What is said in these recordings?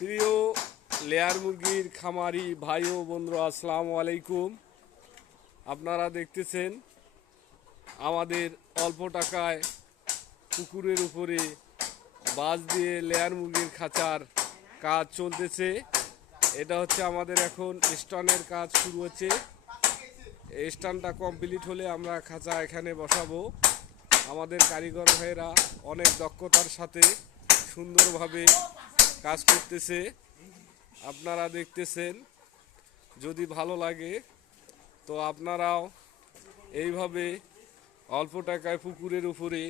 প্রিয় লেয়ার মুরগির খামারি ভাই ও বন্ধুরা, আসসালামু আলাইকুম। আপনারা দেখতেছেন আমাদের অল্প টাকায় পুকুরের উপরে বাঁশ দিয়ে লেয়ার মুরগির খাঁচার কাজ চলতেছে। এটা হচ্ছে আমাদের এখন স্টানের কাজ শুরু হচ্ছে। স্টানটা কমপ্লিট হলে আমরা খাঁচা এখানে বসাবো। আমাদের কারিগর ভাইয়েরা অনেক দক্ষতার সাথে সুন্দরভাবে কাজ করতেছে। আপনারা দেখতেছেন, যদি ভালো লাগে, তো আপনারাও এইভাবে অল্প টাকায় পুকুরের উপরে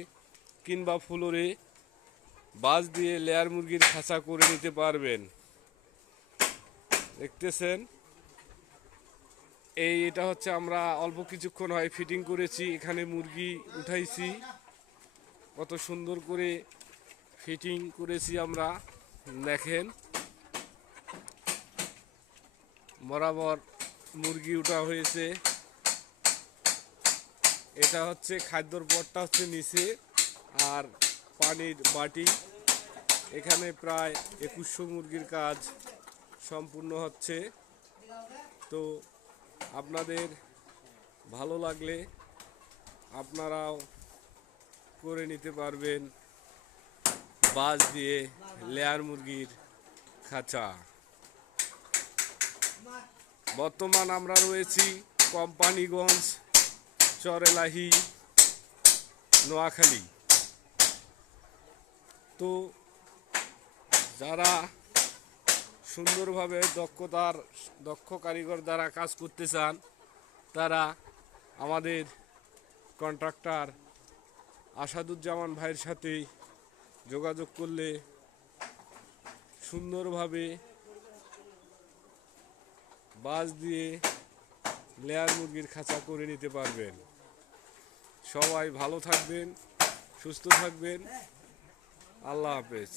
কিংবা ফ্লোরে বাঁশ দিয়ে লেয়ার মুরগির খাঁচা করে নিতে পারবেন। দেখতেছেন? এই এটা হচ্ছে আমরা অল্প কিছুক্ষণ হয় ফিটিং করেছি, এখানে মুরগি উঠাইছি। কত সুন্দর করে ফিটিং করেছি আমরা। দেখেন, বরাবর মুরগি উঠা হয়েছে। এটা হচ্ছে খাদ্যর পটটা হচ্ছে নিচে আর পানির বাটি। এখানে প্রায় একুশশো মুরগির কাজ সম্পূর্ণ হচ্ছে। তো আপনাদের ভালো লাগলে আপনারাও করে নিতে পারবেন। বাঁশ দিয়ে লেয়ার মুরগির খাঁচা। বর্তমান আমরা রয়েছি কোম্পানিগঞ্জ, চরেলাহি, নোয়াখালী। তো যারা সুন্দরভাবে দক্ষতার, দক্ষ কারিগর দ্বারা কাজ করতে চান, তারা আমাদের কন্ট্রাক্টর আসাদুজ্জামান ভাইয়ের সাথে যোগাযোগ করলে সুন্দরভাবে বাঁশ দিয়ে লেয়ার মুরগির খাঁচা করে নিতে পারবেন। সবাই ভালো থাকবেন, সুস্থ থাকবেন। আল্লাহ হাফেজ।